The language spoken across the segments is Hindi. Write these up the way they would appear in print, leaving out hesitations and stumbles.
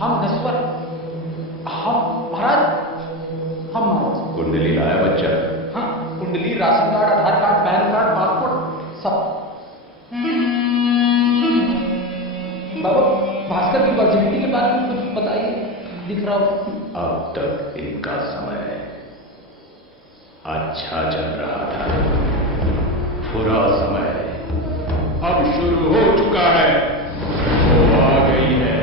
हम नश्वर, हम महाराज, हम महाराज। कुंडली लाया बच्चा? हाँ, कुंडली, राशन कार्ड, आधार कार्ड, पैन कार्ड, पासपोर्ट, सब। बाबा, भास्कर की वर्जिनिटी के बारे में कुछ बताइए, दिख रहा हो। अब तक इनका समय अच्छा चल रहा था, बुरा समय अब शुरू हो चुका है, वो आ गई है।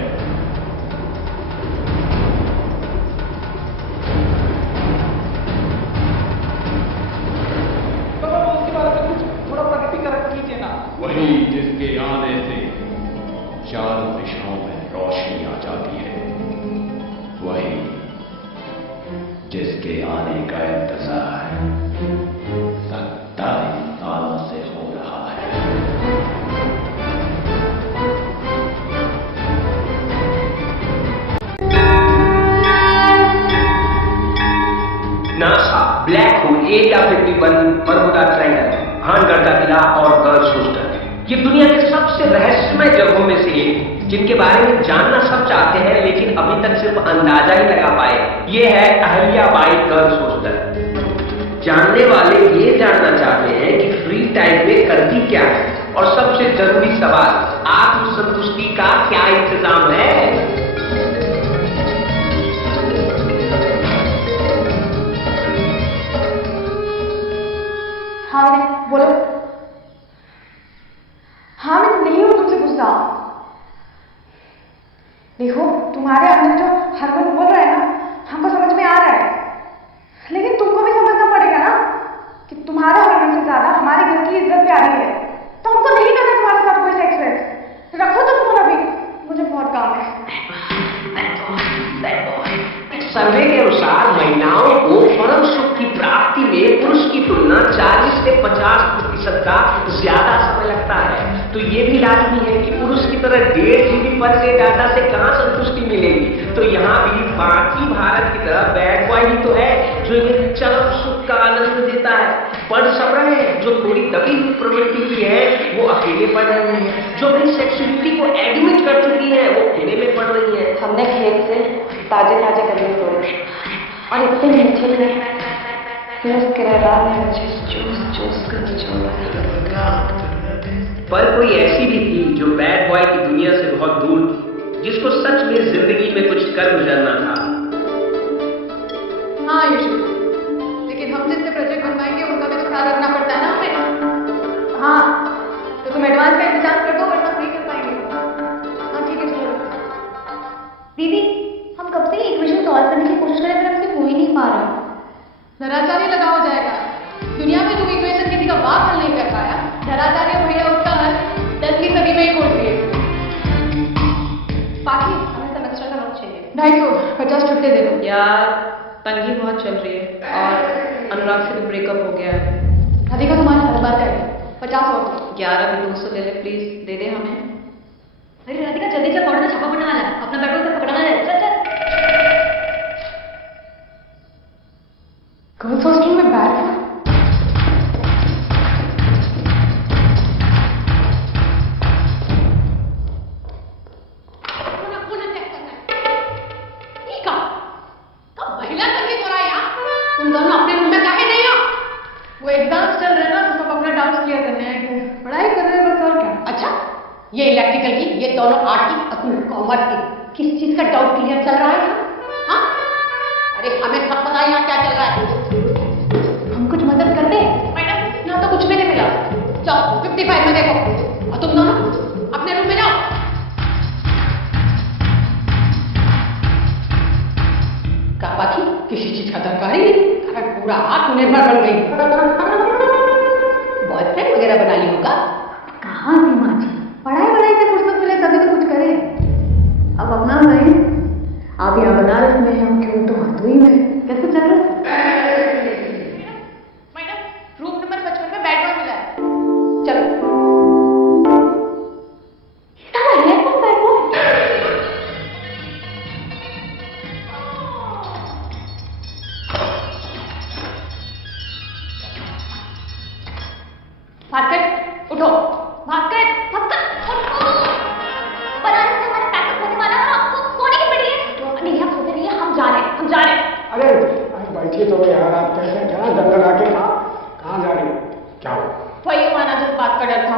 बाबा, उसके बारे में कुछ थोड़ा प्रकटीकरण कीजिए ना। वही जिसके आने से चारों दिशाओं में रोशनी आ जाती है, वही जिसके आने का इंतजार 27 सालों से हो रहा है। NASA, black hole, area 51, Bermuda triangle, Bhangarh किला और गर्ल्स हॉस्टल, ये दुनिया के सबसे रहस्यमय जगहों में से एक, जिनके बारे में जानना सब चाहते हैं लेकिन अभी तक सिर्फ अंदाजा ही लगा पाए। ये है अहिल्याबाई गर्ल्स हॉस्टल। जानने वाले ये जानना चाहते हैं कि फ्री टाइम में करती क्या है, और सबसे जरूरी सवाल, आत्मसंतुष्टि का क्या इंतजाम है। हाँ बोलो। हाँ, मैं नहीं हूं तुमसे गुस्सा। देखो, तुम्हारे अंदर जो हरकत बोल रहा है ना, हमको समझ में आ रहा है, लेकिन तुमको भी समझना पड़ेगा ना कि तुम्हारा हरकत से ज्यादा हमारे घर की इज्जत प्यारी है, तो हमको नहीं करना तुम्हारे साथ कोई सेक्स वेक्स। रखो तुम फोन अभी, मुझे बहुत काम है। सर्वे के अनुसार महिलाओं को परम सुख की प्राप्ति में पुरुष की तुलना 40 से 50% का ज्यादा समय लगता है। तो ये भी लाजमी है कि पुरुष की तरह 1.5 GB पर डे डाटा से कहां संतुष्टि मिलेगी। तो यहाँ भी बाकी भारत की तरह बैड बॉय ही तो है जो इन्हें चरम सुख का आनंद देता है। पढ़ सब रहे हैं, जो थोड़ी दबी हुई प्रवृत्ति की है वो अकेले पढ़ रही है, जो अपनी सेक्सुअलिटी को एडमिट कर चुकी है वो अकेले में पढ़ रही है। हमने खेत से ताजे ताजे कदम तोड़े और इतने मीठे थे, फिर किराएदार ने मुझे चूस चूस कर निचोड़ा। पर कोई ऐसी भी थी जो बैड बॉय की दुनिया से बहुत दूर थी, जिसको सच में जिंदगी में कुछ कर गुजरना था। हाँ यशु, लेकिन हम जितने प्रोजेक्ट बनवाएंगे उनका भी तो ख्याल रखना पड़ता है ना हमें। हाँ, तो तुम एडवांस का इंतजाम कर दो, वरना नहीं कर पाएंगे। हाँ ठीक है, चलो। दीदी, हम कब से इक्वेशन सॉल्व करने की कोशिश करें, पर हमसे हो ही नहीं पा रहा। धराचार्य लगा हो जाएगा। दुनिया में तुम इक्वेशन किसी का बाप हल नहीं कर पाया, धराचार्य भैया उसका हल 10वीं सदी में ही खोज दिए। बाकी हमें सेमेस्टर का नोट चाहिए। 250 छुट्टे दे दो। यार, तंगी बहुत चल रही है और अनुराग से भी ब्रेकअप हो गया है। राधिका, तुम्हारी हर बात है 50 और 11 भी 200 ले ले प्लीज, दे दे हमें। अरे राधिका, जल्दी से कॉर्डर में छापा पड़ने वाला है, अपना पेट्रोल से पकड़ना है। चल चल। गर्ल्स हॉस्टल में बैग है। तुम दोनों अपने रूम में काहे नहीं हो? वो एग्जाम्स चल रहे हैं ना, तो सब अपना डाउट्स क्लियर करने हैं। पढ़ाई कर रहे हैं बस, और क्या। अच्छा, ये इलेक्ट्रिकल की, ये दोनों आर्ट की, और तुम कॉमर्स की, किस चीज का डाउट क्लियर चल रहा है? हाँ, अरे हमें सब पता है यहाँ क्या चल रहा है। हम कुछ मदद कर दे? मैडम, ना तो कुछ भी नहीं मिला। जाओ 55 में देखो, और तुम दोनों अपने रूम में जाओ। क्या बात, किसी चीज का जानकारी नहीं, पूरा आत्मनिर्भर बन गई। बॉयफ्रेंड वगैरह बना ली होगा? कहाँ थी माँ जी, पढ़ाई वढ़ाई से फुर्सत मिले तभी तो कुछ करे। अब अपना भाई, आप यहाँ बनारस में, हम क्यों तो हथुई में, कैसे चल रहा है? मैडम, रूम नंबर 55 में बेड मिला है। चलो। भास्कर, उठो। भास्कर, भास्कर, उठो। बनारस में हमारा पैकअप होने वाला है और आपको सोने की पड़ी है। हो यार, आप कैसे क्या डर लगा के कहाँ जा रही हो? क्या हो? वही माना जिस बात का डर था।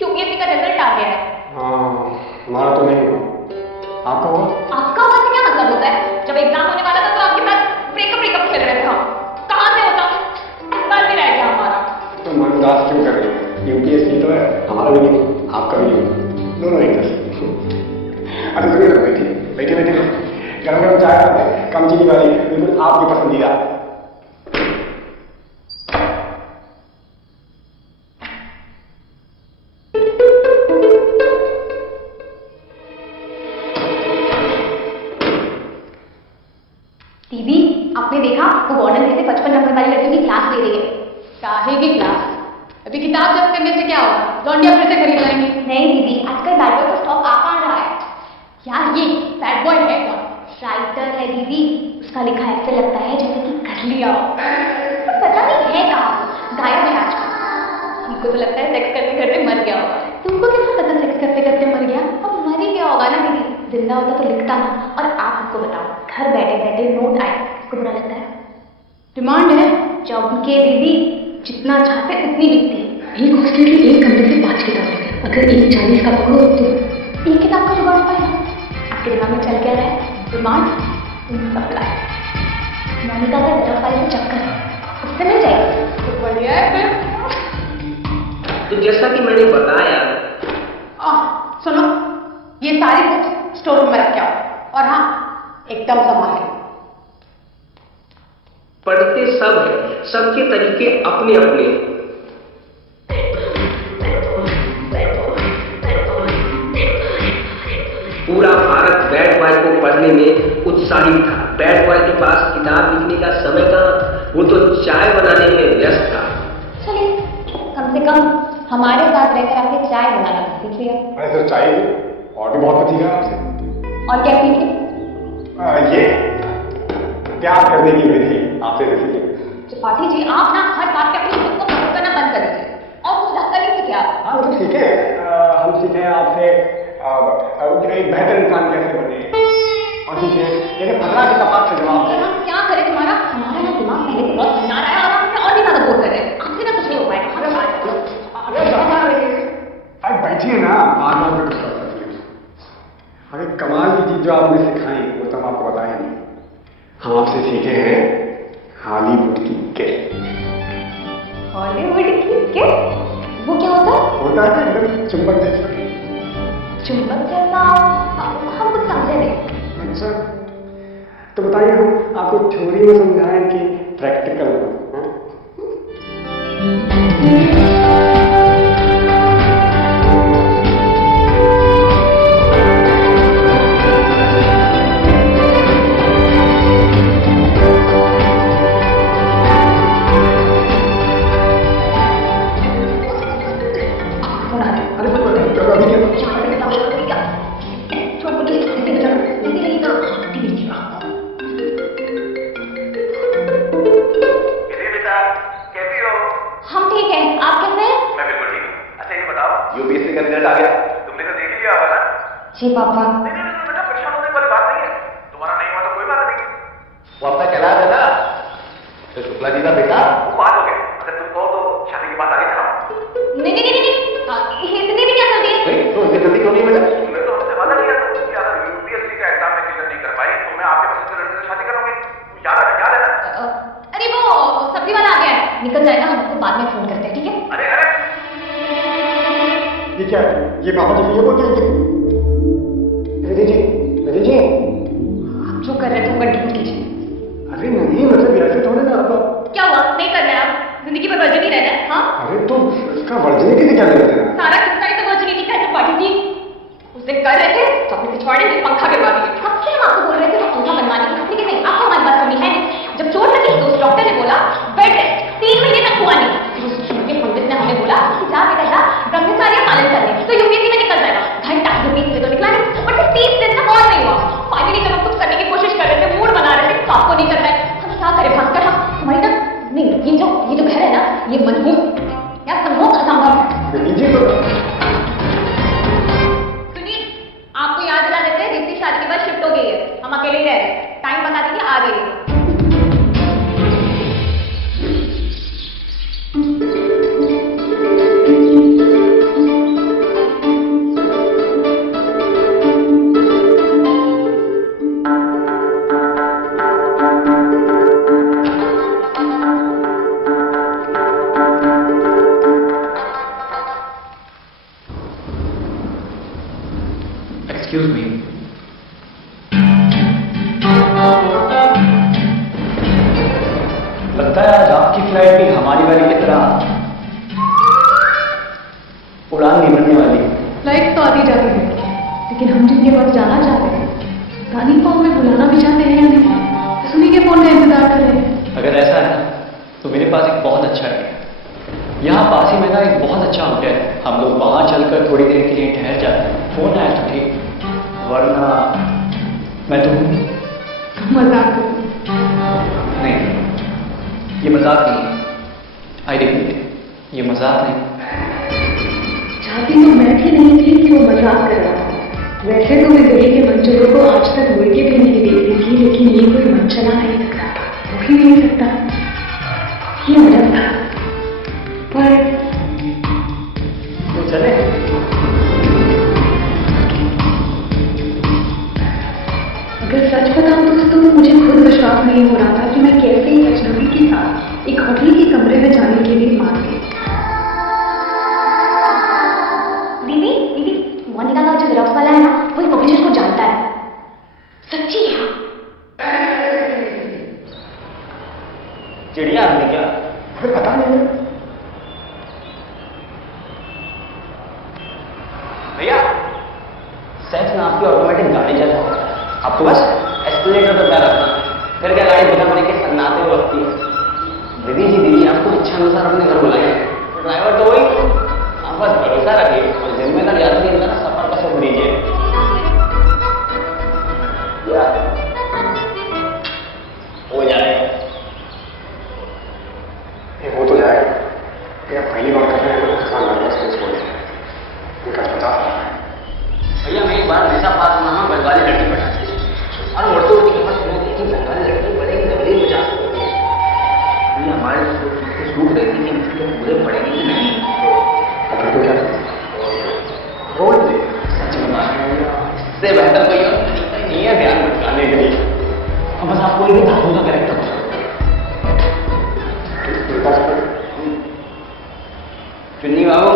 यूपीएससी का रिजल्ट आ गया है। हाँ, हमारा तो नहीं हुआ, आपका हुआ? आपका हुआ से क्या मतलब होता है? जब एग्जाम होने वाला था तो आपके साथ ब्रेकअप खेल रहे थे हम। कहाँ से होता? इस बार भी रह गया हमारा। तो मन उदास क्यों कर रही है? यूपीएससी तो है, हमारा भी नहीं, आपका भी नहीं, दोनों एक जैसे। अरे सुनिए ना, बैठिए गरम गरम चाय आते हैं, कम चीनी वाली, बिल्कुल आपकी पसंदीदा। दीदी, आपने देखा वो वार्डन से 55 नंबर वाली लड़की की क्लास ले रही है। काहे की क्लास? अभी किताब जब्त करने से क्या होगा? लौंडिया फिर से खरीद लाएंगे। नहीं दीदी, आजकल बैड बॉय का स्टॉक आ कहाँ रहा है? यार ये बैड बॉय है कौन? राइटर है दीदी, उसका लिखा ऐसे लगता है जैसे कि कर लिया हो। पता नहीं है कहाँ, गायब है आजकल। हमको तो लगता है सेक्स करते करते मर गया होगा। तुमको कैसे पता सेक्स करते करते मर गया? अब मर ही गया होगा ना दीदी, जिंदा होता तो लिखता ना। और आप हमको बताओ, घर बैठे बैठे नोट आए, इसको बुरा लगता है? डिमांड है चौके दीदी, जितना चाहते उतनी बिकती है। एक हॉस्टल की एक कमरे से 5 किताब है, अगर एक 40 का पकड़ो तो एक किताब का जुगाड़ पाएगा। आपके दिमाग में चल क्या रहा है? Demand supply. मोनिका का बर्फ वाले में चक्कर है, उससे मिल जाएगी तो बढ़िया है फिर। तो जैसा कि मैंने बताया, सुनो, ये सारी बुक्स स्टोर रूम में रख के आओ। और हाँ, एकदम संभाले। पढ़ते सब है, सबके तरीके अपने अपने। पूरा भारत बैड बॉय को पढ़ने में उत्साहित था। बैड बॉय के पास किताब लिखने का समय कहाँ, वो तो चाय बनाने में व्यस्त था। चलिए, कम से कम हमारे साथ रहकर आपने चाय बनाना सीख लिया। अरे सर, चाय और भी बहुत सीखा आपसे। और क्या सीखे? ये प्यार करने की विधि आपसे सीखी। त्रिपाठी जी, आप ना हर बात पे अपनी खुद को प्रकट करना बंद कर दीजिए और कुछ ढंग नहीं सीखे आप। हाँ तो ठीक है, हम सीखे हैं आपसे एक बेहतर इंसान कैसे बने, और सीखे ये फतरा के तपाक से जवाब दें। हम क्या करें? हमारा ना दिमाग पहले से बहुत भंडार है और आप और भी ज्यादा बोर कर रहे हैं। आपसे ना कुछ नहीं हो पाएगा। अरे बैठिए ना, बार बार में कुछ कर सकते हैं। अरे कमाल की चीज जो आपने सिखाई वो तो हम आपको बताए नहीं। हम आपसे सीखे हैं हॉलीवुड की किस। हॉलीवुड की किस? वो क्या होता है? होता है ना एकदम चुंबक जैसा। चुंबक जैसा? हम कुछ समझे नहीं। अच्छा, तो बताइए हम आपको थ्योरी में समझाएं कि प्रैक्टिकल में? जी पापा। बेटा परेशान होने वाली बात नहीं है, तुम्हारा नहीं हुआ तो कोई बात नहीं। वो अपना चला है ना, तो शुक्ला जी का बेटा वो बात हो गया। अगर तुम कहो तो शादी की बात आगे चलाओ। नहीं, इतनी भी क्या जल्दी है? तो इतनी जल्दी क्यों नहीं बेटा? तुमने तो हमसे वादा किया था कि अगर यूपीएससी का एग्जाम में क्लियर नहीं कर पाई तो मैं आपके पसंद के लड़के से शादी करूंगी। याद है ना? अरे वो सब्जी वाला आ गया है, निकल जाएगा, हम उसको बाद में फोन करते हैं, ठीक है? अरे ये क्या है? ये पापा जी ये बोलते हैं? दीदी जी, आप जो कर रहे थे वो कंटिन्यू कीजिए। अरे नहीं, मतलब ऐसे थोड़े ना। अब क्या हुआ? नहीं करना है आप? जिंदगी भर वर्जिन ही रहना है? हाँ, अरे तो इसका वर्जिनिटी से क्या लेना देना? सारा किस्सा ही तो वर्जिनिटी का है त्रिपाठी जी। उसे कर रहे थे तो अपने पिछवाड़े से पंखा गिरवा दिए। कब से हम आपको बोल रहे थे वो पंखा बनवाने की, लेकिन नहीं, आपको हमारी बात सुनी है नहीं। जब चोट लगी तो उस डॉक्टर ने बोला बेड रेस्ट 3 महीने तक हुआ नहीं। पंडित ने हमें बोला कि जा बेटा जा, ब्रह्मचार्य पालन करने तो यूपीएससी में निकल जाएगा। घंटा यूपीएससी में तो निकला नहीं, बट 30 दिन तक और नहीं हुआ। फाइनली जब हम कुछ करने की कोशिश कर रहे थे, मूड बना रहे थे, तो आपको नहीं करना है। हम क्या करें भास्कर? हमारी ना नहीं, ये जो घर है ना, ये मनहूस या संभोग असंभव है। दीजिए तो सुनिए, आपको याद दिला देते हैं, रिश्ती शादी के बाद शिफ्ट हो गई है, हम अकेले ही रह रहे हैं। टाइम बता दीजिए, आ गई है। आपकी फ्लाइट भी हमारी वाली की तरह उड़ान नहीं बनने वाली। फ्लाइट तो आती जाती है, लेकिन हम जिनके पास जाना चाहते हैं रानी को हमें बुलाना भी चाहते हैं या नहीं, सुनी के फोन का इंतजार कर रहे हैं। अगर ऐसा है तो मेरे पास एक बहुत अच्छा है। यहाँ पास ही में ना एक बहुत अच्छा होटल है, हम लोग वहां चलकर थोड़ी देर के लिए ठहर जाते हैं। फोन आया तो ठीक, वरना मैं तो मजाक करो। नहीं, ये मजाक नहीं है। आई रिपीट, ये मजाक नहीं। चाहती तो मैं भी नहीं थी कि वो मजाक कर रहा था। वैसे तो मैं दिल्ली के मंचलों को आज तक मुड़ के भी नहीं देखती थी, लेकिन ये कोई मंचला नहीं लग रहा था, हो ही नहीं सकता, ये मजा था। पर तो चले। अगर सच बताऊं तो मुझे खुद विश्वास नहीं हो रहा था कि मैं कैसे एक अजनबी के साथ एक होटल के कमरे में जाने के लिए मान गई। दीदी दीदी, मोनिका का जो ग्लव्स वाला है ना, वो प्रोफेसर को जानता है। सच्ची है? चिड़िया हमने क्या? अरे पता नहीं। भैया, सेक्स में आपकी ऑटोमेटिक गाड़ी चल रहा है, आपको बस एस्केलेटर पर पैर रखना, फिर क्या गाड़ी बिना ब्रेक के सन्नाटे हुए रखती है। दीदी आपको इच्छा अनुसार अपने घर बुलाएंगे, ड्राइवर तो वही, आप बस भरोसा रखिए और जिम्मेदार यात्री इनका सफर का सुख दीजिए। हो जाएगा, हो तो जाएगा। ये पहली बार कर रहे हैं तो किसान लग रहा है, उनका 50 भैया मैं एक बार नशा पास हुआ हूँ, बंगाली लड़की पटा और उड़ते उड़ते के पास सुना कि बंगाली लड़की बड़े डबली 50 ये हमारे सूख रही थी कि इसके पूरे पड़ेगी कि नहीं। और फिर तो क्या रोड पे सच बता रहे हैं, इससे बेहतर कोई और तरीका नहीं है ध्यान भटकाने के लिए। अब बस आप कोई भी धातु का करेक्टर हो, चुन्नी बाबू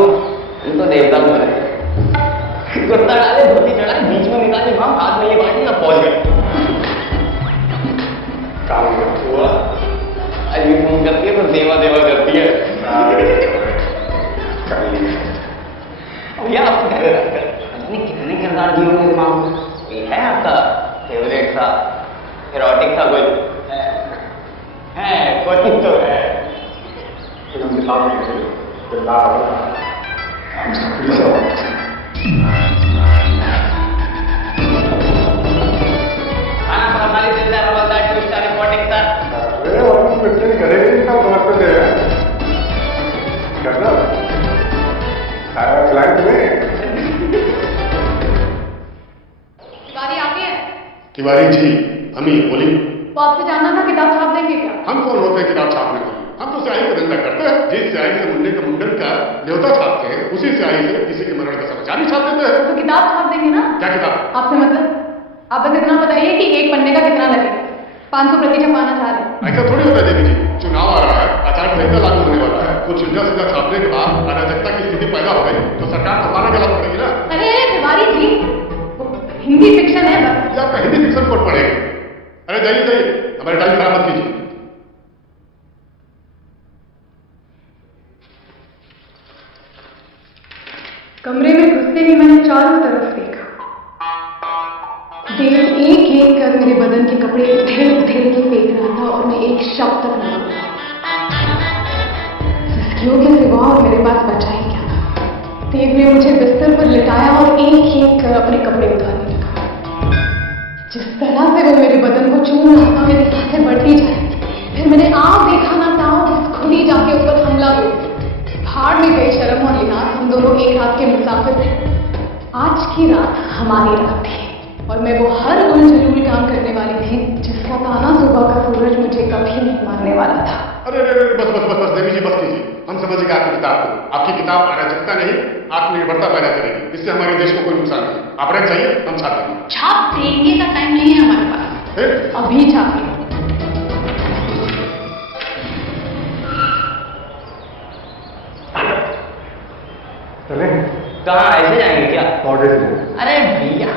इनको देवता को बनाए, कुर्ता डाले धोती चढ़ाए बीच में निकाली मां, हाथ में ये बाटी ना पहुंच गए। काम हुआ अभी फोन करती है तो देवा देवा करती है। भैया आपको घर अपने कितने किरदार दिए होंगे दिमाग में? ये है आपका फेवरेट सा, एरोटिक सा कोई है? कोई तो है। खाना हमारी जिंदा रवादार टू स्टार रिपोर्टिंग था। अरे वापस मिलते घरे भी काम समझते थे करना सारा फ्लाइट में। तिवारी आगे है? तिवारी जी, अमी बोली। तो आपसे जानना था किताब छाप देंगे क्या? हम कौन होते हैं किताब छापने के लिए? हम तो स्याही का धंधा करते हैं। जिस स्याही से मुंडे का मुंडन का न्योता छापते हैं, उसी स्याही से किसी के मरण का समाचार भी छाप देते हैं। तो किताब छाप देंगे ना? क्या किताब? आपसे मतलब आप बस इतना बताइए कि एक पन्ने का कितना लगेगा? 500 प्रति छपाना चाह रहे हैं। ऐसा थोड़ी होता है देवी जी, चुनाव आ रहा है, आचार संहिता लागू होने वाला है, कुछ उल्टा सीधा छापने के बाद अराजकता की स्थिति पैदा हो गई तो सरकार को माना गला पड़ेगी ना। अरे तिवारी जी, हिंदी फिक्शन है बस। ये आपका हिंदी फिक्शन कोड पड़ेगा। अरे जाइए जाइए, हमारे टाइम खराब मत कीजिए। कमरे में घुसते ही मैंने चारों तरफ देखा। देव एक एक कर मेरे बदन के कपड़े उधेड़ उधेड़ के फेंक रहा था और मैं एक शब्द तक न बोला। सिसकियों के सिवा और मेरे पास बचा ही क्या था। देव ने मुझे बिस्तर पर लिटाया और एक एक कर अपने कपड़े उतारने लगा। जिस तरह से वो मेरे बदन को चूम रहा था, मेरी सांसें बढ़ती जा रही थी। फिर मैंने आप देखा ना था, बस खुद ही जाके उस पर हमला हो गया। भाड़ में गई शर्म और लिहाज, हम दोनों एक रात के मुसाफिर थे। आज की रात हमारी रात थी और मैं वो हर उलझुल काम करने वाली थी जिसका ताना सुबह का सूरज मुझे कभी नहीं मारने वाला था। अरे बस देवी जी, बस कीजिए। हम समझ गए आपकी किताब को। आपकी किताब अराजकता नहीं, आत्मनिर्भरता पैदा करेगी। इससे हमारे देश को कोई नुकसान नहीं। आप रख जाइए, हम छाप देंगे। छाप देंगे का टाइम नहीं है हमारे पास, अभी छापिए। चले कहाँ ऐसे जाएंगे क्या? ऑर्डर से अरे भैया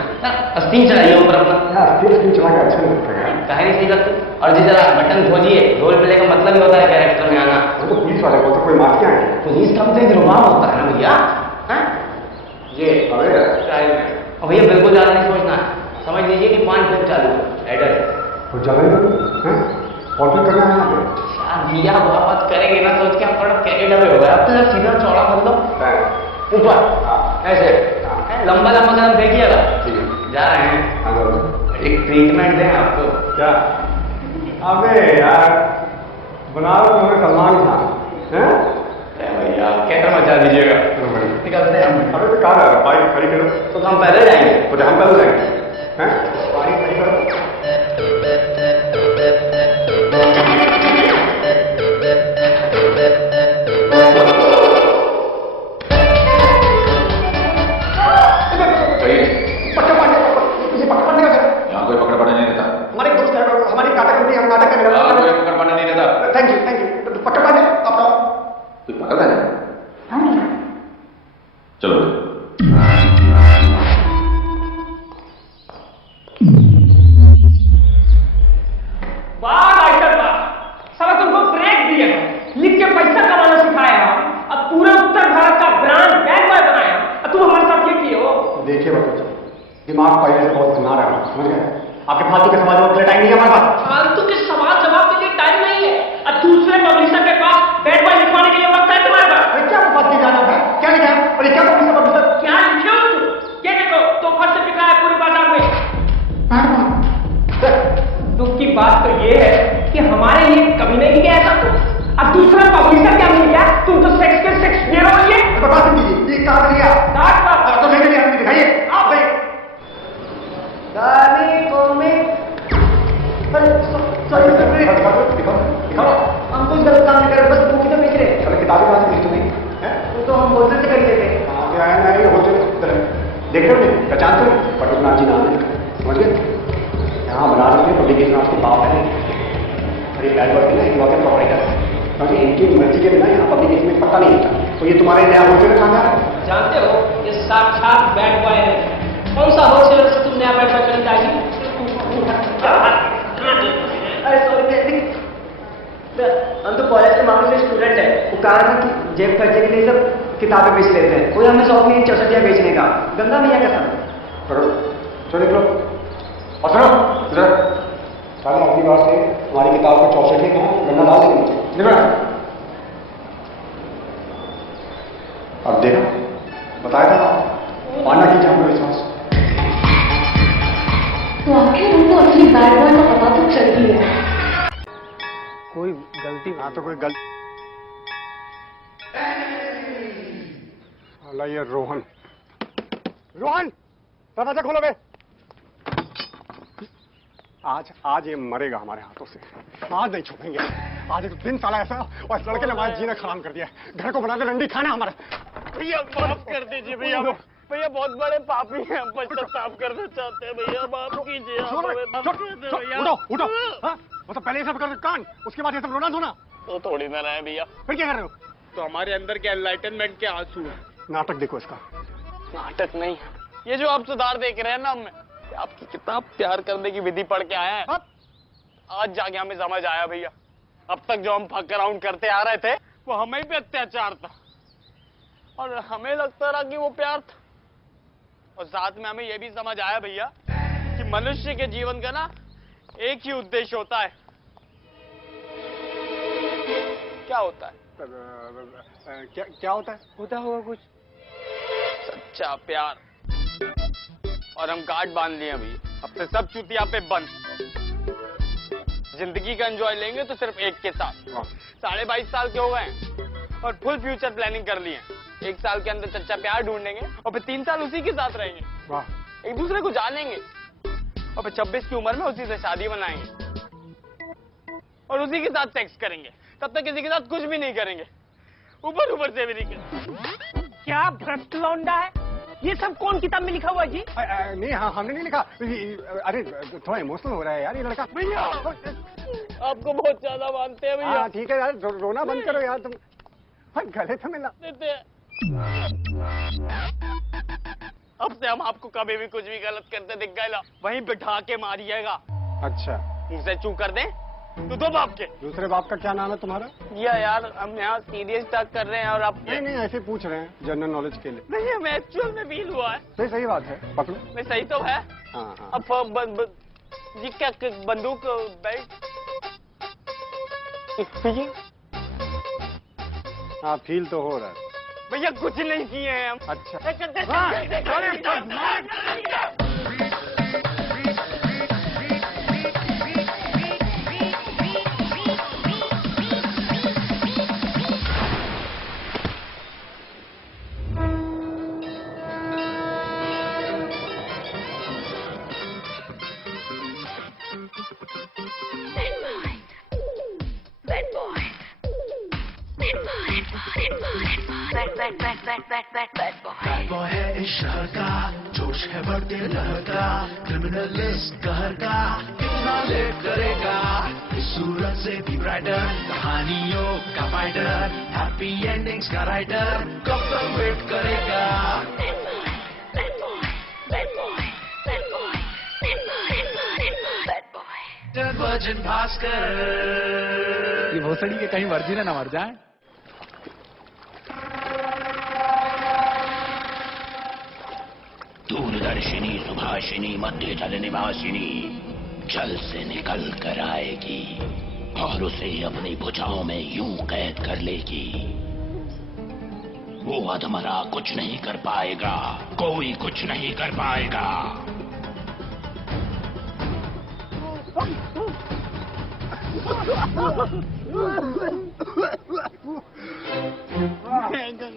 अस्ती चढ़ाइए ऊपर अपना। स्टेज चला के अच्छा नहीं लगता यार। काहे नहीं सही करते? और जी जरा बटन खोलिए, रोल प्ले का मतलब ही होता है कैरेक्टर में आना। वो तो पुलिस वाले को तो कोई माफिया है। पुलिस का मतलब रुमाल होता है ना भैया। ये भैया बिल्कुल ज्यादा नहीं सोचना, समझ लीजिए कि 5 फिल्म चालू है एडर। तो ज्यादा नहीं और फिर करना है यहाँ पे। भैया बहुत करेंगे ना सोच के हम थोड़ा कैरेट अवे हो गए। अब तो जब सीधा चौड़ा कर दो ऊपर ऐसे लंबा लंबा कदम देखिएगा। जा रहे हैं, एक ट्रीटमेंट दें आपको। क्या? अबे यार बनारस में सलमान खान है भैया, कैटर मचा दीजिएगा। निकलते हैं हम। अबे तो कहाँ जा रहा है? बाइक खड़ी करो। तो हम पहले जाएंगे। तो हम पहले जाएंगे हैं? बाइक खड़ी करो। चलो वाह भाई साहब वाह, साला तुमको ब्रेक दिया, लिख के पैसा कमाना सिखाया, अब पूरे उत्तर भारत का ब्रांड बैड बॉय बनाया, अब तुम हमारे साथ ये किए हो। देखिए बच्चों, दिमाग पहले से बहुत बना रहा है, समझ गए? आपके फालतू के सवाल जवाब के लिए टाइम नहीं है हमारे पास। फालतू के सवाल जवाब के लिए टाइम नहीं है, अब दूसरे पब्लिशर के पास बैड बॉय लिखवाने के लिए वक्त है तुम्हारे पास। अरे क्या बात की जाना है? क्या लिखा है? अरे क्या पब्लिशर क्या लिखे हो तुम? ये देखो तो फर्स्ट से बिका है पूरे बाजार में। दुख की बात तो ये है कि हमारे लिए कभी नहीं किया ऐसा कुछ। अब दूसरा पब्लिशर क्या मिल गया? तुम तो सेक्स के सेक्स हीरो हो। ये बता दीजिए ये कहाँ लिया? तो नहीं लिया, दिखाइए आप भाई। दिखाओ। हम कुछ गलत काम नहीं कर रहे, बस बुक ही तो बेच रहे। चलो किताबें कहाँ से बेचते नहीं? वो तो हम होलसेल से खरीदे थे। क्या है ना ये होलसेल देख रहे हो? पहचानते हो? पटोकनाथ जी नाम है, समझ गए? यहाँ बनारस में पब्लिकेशन हाउस के बाप है और ये बैड वर्क है ना, इनके प्रोपराइटर समझे? इनकी मर्जी के बिना यहाँ पब्लिकेशन में पता नहीं होता। तो ये तुम्हारे नया होलसेलर कहाँ जा रहा है? जानते हो ये साक्षात बैड बॉय है। कौन सा होलसेलर से तुम नया बैड बॉय खरीदा है? हम तो कॉलेज के मामले से स्टूडेंट है, वो कहा था कि जेब खर्चे के लिए सब किताबें बेच लेते हैं, कोई हमें शौक नहीं चौसठिया बेचने का। गंगा मैया का सब करो चलो निकलो और सुनो इधर साले अगली बार से हमारी किताब को 64 कहाँ गंगा डाल देंगे निकलो। अब देखो बताया था माना कीजिए हमको विश्वास। तो आखिर उनको असली बैड बॉय का पता तो चल ही गया। कोई गलती हाँ तो कोई गलती। अल्लाह ये रोहन दरवाजा खोलो बे। आज ये मरेगा हमारे हाथों से। आज नहीं छोड़ेंगे। आज एक दिन साला ऐसा और इस लड़के ने हमारा जीना खराब कर दिया। घर को बना के रंडी खाना हमारा। भैया माफ कर दीजिए भैया, भैया बहुत बड़े पापी हैं, हम पश्चाताप करना चाहते हैं भैया, माफ कीजिए। उठो वो तो पहले ये सब कर कान, उसके बाद ये सब रोना धोना तो थोड़ी ना रहे भैया। फिर क्या कर रहे हो? तो हमारे अंदर के एनलाइटनमेंट के आंसू हैं। नाटक देखो इसका। नाटक नहीं, ये जो आप सुधार देख रहे हैं ना, हमें आपकी किताब प्यार करने की विधि पढ़ के आया है, आज जाके हमें समझ आया भैया। अब तक जो हम फक अराउंड करते आ रहे थे वो हमें पे अत्याचार था और हमें लगता रहा कि वो प्यार था। और साथ में हमें यह भी समझ आया भैया कि मनुष्य के जीवन का ना एक ही उद्देश्य होता है। क्या होता है? क्या होता है? होता होगा कुछ सच्चा प्यार। और हम गांठ बांध लिए अभी, अब से सब चुतिया पे बंद। जिंदगी का एंजॉय लेंगे तो सिर्फ एक के साथ। 22.5 साल के हो गए और फुल फ्यूचर प्लानिंग कर लिए। 1 साल के अंदर सच्चा प्यार ढूंढेंगे और फिर 3 साल उसी के साथ रहेंगे। एक दूसरे को जानेंगे और फिर 26 की उम्र में उसी से शादी बनाएंगे और उसी के साथ सेक्स करेंगे। तब तक किसी के साथ कुछ भी नहीं करेंगे, ऊपर से भी नहीं करेंगे। क्या भ्रष्ट लौंडा है ये सब? कौन किताब में लिखा हुआ जी? नहीं हाँ हमने नहीं लिखा। अरे थोड़ा इमोशनल हो रहा है यार ये लड़का। भैया आपको बहुत ज्यादा मानते हैं भैया। ठीक है यार रोना बंद करो यार तुम। गले तो मिला देते हैं। अब से हम आपको कभी भी कुछ भी गलत करते दिख गए वहीं बिठा के मारिएगा। अच्छा मुझसे चू कर दे तो दो बाप के। दूसरे बाप का क्या नाम है तुम्हारा? यार हम यहाँ सीरियस टॉक कर रहे हैं और आप नहीं ऐसे पूछ रहे हैं जनरल नॉलेज के लिए। नहीं हमें एक्चुअल में फील हुआ है। नहीं सही बात है, पकड़ो। नहीं सही तो है। हाँ। अब ये क्या बंदूक बेल्ट भैया? हाँ फील तो हो रहा है भैया कुछ नहीं किए हैं हम। अच्छा बैड बॉय है इस शहर का, जोश है बढ़ते लहर का, क्रिमिनलिस्ट कहर का, कितना लेट करेगा इस सूरत से भी ब्राइटर, कहानियों का फाइटर, हैप्पी एंडिंग्स का राइटर, कब तक वेट करेगा? वर्जिन भास्कर। ये भोसड़ी के कहीं वर्जिन है ना मर जाए। दूरदर्शिनी सुभाषिनी मध्य जल निवासिनी जल से निकल कर आएगी और उसे अपनी भुजाओं में यूं कैद कर लेगी। वो अधमरा कुछ नहीं कर पाएगा, कोई कुछ नहीं कर पाएगा।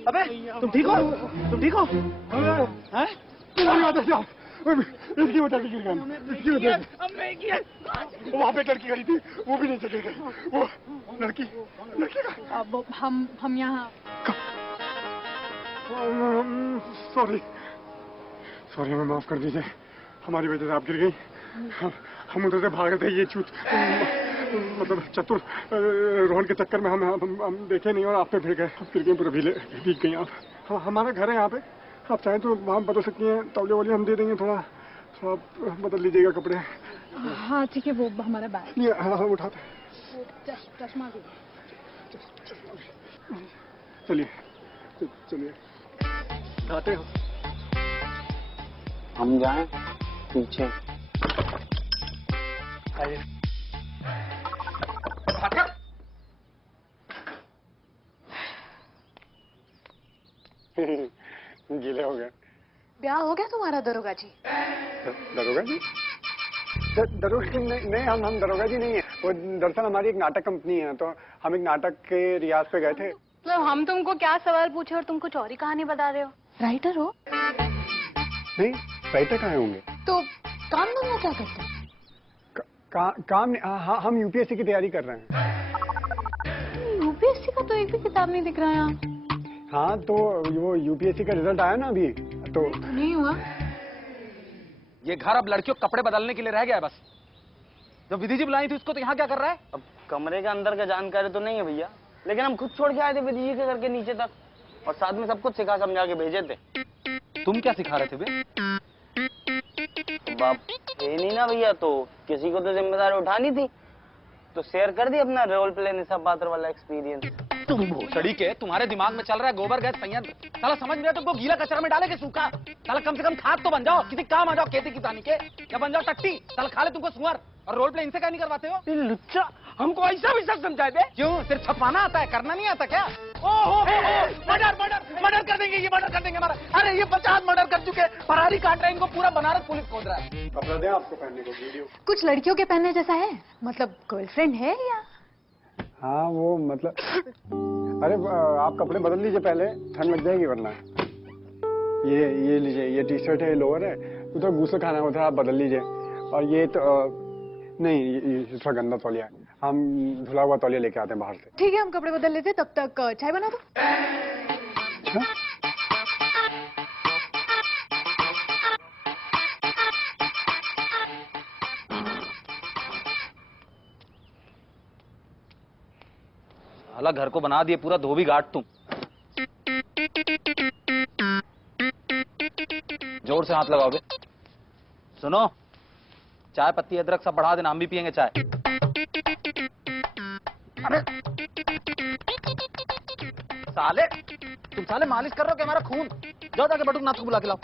अबे तुम ठीक हो? तुम ठीक हो? हैं? इसकी वजह से गिर गया। इसकी वजह से वहाँ पे लड़की खड़ी थी, वो भी नहीं चले गए। वो लड़की का अब हम यहाँ। सॉरी हमें माफ कर दीजिए, हमारी वजह से आप गिर गई। हम उधर से भाग रहे थे, ये चूत मतलब चतुर रोहन के चक्कर में हम देखे नहीं और आप पे भिड़ गए, फिर गए पूरा भीग गई आप। हमारा घर है यहाँ पे, आप चाहें तो वहाँ बदल सकती हैं, तौले वाले हम दे देंगे, थोड़ा बदल लीजिएगा कपड़े। हाँ ठीक है, वो हमारा बैग। ये हाँ उठाते। चश्मा भी। चलिए आते हो। हम जाएं पीछे। गीले हो गए। ब्याह हो गया तुम्हारा दरोगा जी? दरोगा जी? दरोगा जी नहीं, हम दरोगा जी नहीं है। वो दरअसल हमारी एक नाटक कंपनी है, तो हम एक नाटक के रियाज पे गए थे। मतलब हम तुमको क्या सवाल पूछे और तुम कुछ और ही कहानी बता रहे हो? राइटर हो? नहीं, राइटर कहाँ होंगे? तो काम धंधा क्या करते हैं? काम हाँ, हम यूपीएससी की तैयारी कर रहे हैं। यूपीएससी का तो एक भी किताब नहीं दिख रहा है यहाँ। हाँ तो वो यूपीएससी का रिजल्ट आया ना अभी, तो नहीं हुआ। ये घर अब लड़कियों कपड़े बदलने के लिए रह गया है बस। जब विधि जी बुलाई थी उसको, तो यहाँ क्या कर रहा है? अब कमरे के अंदर का जानकारी तो नहीं है भैया, लेकिन हम खुद छोड़ के आए थे विधि जी के घर के नीचे तक, और साथ में सब कुछ सिखा समझा के भेजे थे। तुम क्या सिखा रहे थे बे? बाप ये नहीं ना भैया, तो किसी को तो जिम्मेदारी उठानी थी, तो शेयर कर दी अपना रोल प्ले निशा पात्र वाला एक्सपीरियंस। तुम भोसड़ी के, तुम्हारे दिमाग में चल रहा है गोबर गैस संयंत्र। साला समझ नहीं तुमको गीला कचरा में डाले के सूखा। साला कम से कम खाद तो बन जाओ, किसी काम आ जाओ खेती किसानी के, या बन जाओ टट्टी। साला खा ले तुमको सुअर, और रोल प्ले इनसे क्या नहीं करवाते हो? लुच्चा, हमको ऐसा भी सब समझा दे। क्यों, सिर्फ छपवाना आता है, करना नहीं आता क्या? ओहो मर्डर कर देंगे, ये मर्डर कर देंगे हमारा। अरे ये 50 मर्डर कर चुके, फरारी काट रहे हैं, इनको पूरा बनारस पुलिस खोज रहा है। कपड़ा दें आपको पहनने को? वीडियो कुछ लड़कियों के पहनने जैसा है, मतलब गर्लफ्रेंड है या? हाँ वो मतलब अरे आप कपड़े बदल लीजिए पहले, ठंड लग जाएगी वरना। ये लीजिए, ये टी शर्ट है, लोअर है, उधर गुस्सा खाना उधर आप बदल लीजिए। और ये तो नहीं, ये थोड़ा गंदा तौलिया है, हम धुला हुआ तौलिया लेके आते हैं बाहर से। ठीक है, हम कपड़े बदल लेते, तब तक चाय बना दो। साला घर को बना दिए पूरा धोबी घाट तुम। जोर से हाथ लगाओगे। सुनो, चाय पत्ती अदरक सब बढ़ा देना, हम भी पियेंगे चाय। अरे साले, तुम साले मालिश कर रहे हो कि हमारा खून? जाओ जाके बटुक नाथ को बुला के लाओ।